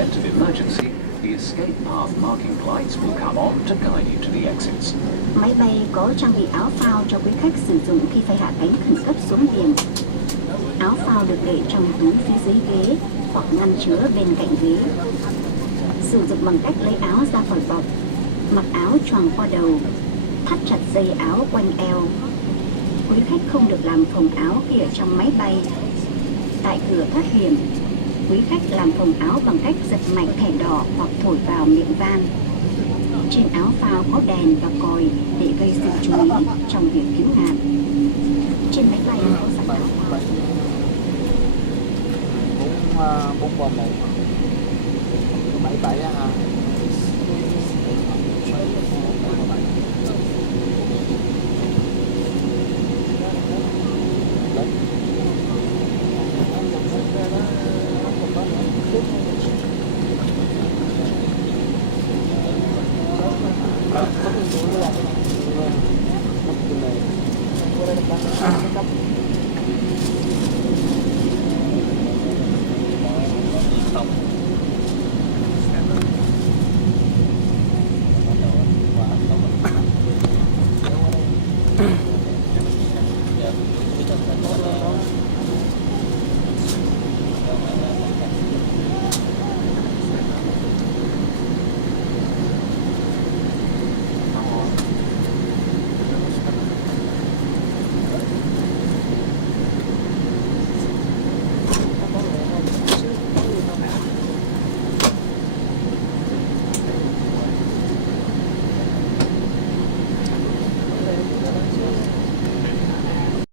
event of emergency, the escape path marking lights will come on to guide you to the exits. Máy bay có trang bị áo phao cho quý khách sử dụng khi phải hạ cánh khẩn cấp xuống biển. Áo phao được để trong túi phía dưới ghế hoặc ngăn chứa bên cạnh ghế. Sử dụng bằng cách lấy áo ra khỏi bọc, mặc áo choàng qua đầu, thắt chặt dây áo quanh eo. Quý khách không được làm phồng áo khi ở trong máy bay. Tại cửa thoát hiểm, quý khách làm phồng áo bằng cách giật mạnh thẻ đỏ hoặc thổi vào miệng van. Trên áo phao có đèn và còi để gây sự chú ý trong việc cứu nạn. Trên máy bay có sẵn áo phao. 431